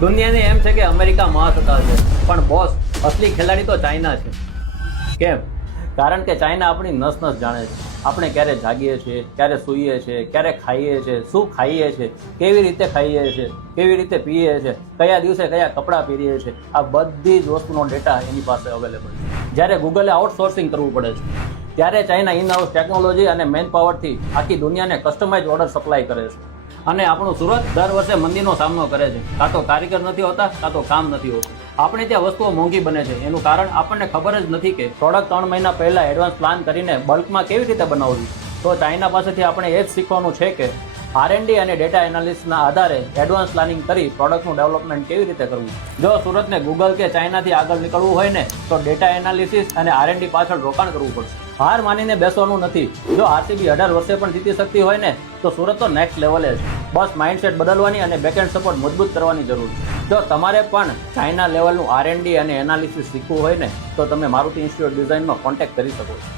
દુનિયાને એમ છે કે અમેરિકા મહાસત્તા છે, પણ બોસ અસલી ખેલાડી તો ચાઇના છે. કેમ? કારણ કે ચાઇના આપણી નસ નસ જાણે છે. આપણે ક્યારે જાગીએ છીએ, ક્યારે સૂઈએ છીએ, ક્યારે ખાઈએ છીએ, શું ખાઈએ છીએ, કેવી રીતે ખાઈએ છીએ, કેવી રીતે પીએ છીએ, કયા દિવસે કયા કપડાં પહેરીએ છીએ, આ બધી જ વસ્તુનો ડેટા એની પાસે અવેલેબલ છે. જ્યારે ગૂગલે આઉટસોર્સિંગ કરવું પડે છે, ત્યારે ચાઇના ઇન હાઉસ ટેકનોલોજી અને મેન પાવરથી આખી દુનિયાને કસ્ટમાઇઝ ઓર્ડર સપ્લાય કરે છે. અને આપણું સુરત દર વર્ષે મંદીનો સામનો કરે છે. કાં તો કારીગર નથી હોતા, કાં તો કામ નથી હોતું. આપણે ત્યાં વસ્તુઓ મોંઘી બને છે. એનું કારણ આપણને ખબર જ નથી કે પ્રોડક્ટ 3 મહિના પહેલા એડવાન્સ પ્લાન કરીને બલ્કમાં કેવી રીતે બનાવવી. તો ચાઇના પાસેથી આપણે એ જ શીખવાનું છે કે R&D અને ડેટા એનાલિસિસના આધારે એડવાન્સ પ્લાનિંગ કરી પ્રોડક્ટનું ડેવલપમેન્ટ કેવી રીતે કરવું. જો સુરતને ગૂગલ કે ચાઇનાથી આગળ નીકળવું હોય ને, તો ડેટા એનાલિસિસ અને R&D પાછળ રોકાણ કરવું પડશે. હાર માનીને બેસવાનું નથી. જો RCB 18 વર્ષે પણ જીતી શકતી હોય ને, તો સુરત તો નેક્સ્ટ લેવલે છે. બસ માઇન્ડસેટ બદલવાની અને બેકએન્ડ સપોર્ટ મજબૂત કરવાની જરૂર છે. જો તમારે પણ ચાઇના લેવલનું R&D અને એનાલિસિસ શીખવું હોય ને, તો તમે મારુતિ ઇન્સ્ટિટ્યૂટ ડિઝાઇનમાં કોન્ટેક્ટ કરી શકો છો.